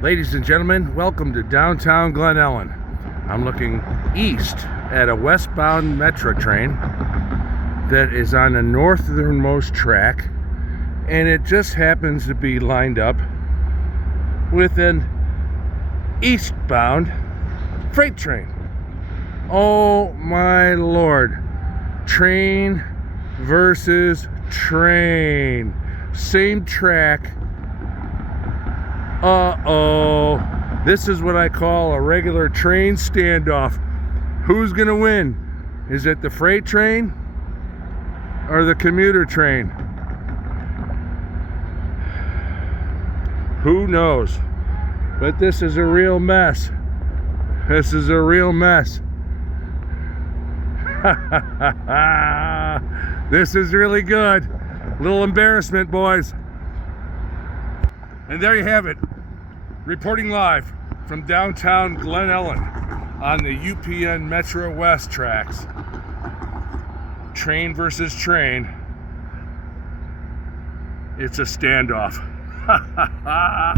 Ladies and gentlemen, welcome to downtown Glen Ellyn. I'm looking east at a westbound metro train that is on the northernmost track, and it just happens to be lined up with an eastbound freight train. Oh my lord. Train versus train. Same track. Uh-oh. This is what I call a regular train standoff. Who's gonna win? Is it the freight train or the commuter train? Who knows? But this is a real mess. This is a real mess. This is really good. Little embarrassment, boys. And there you have it. Reporting live from downtown Glen Ellyn on the UPN Metro West tracks. Train versus train. It's a standoff.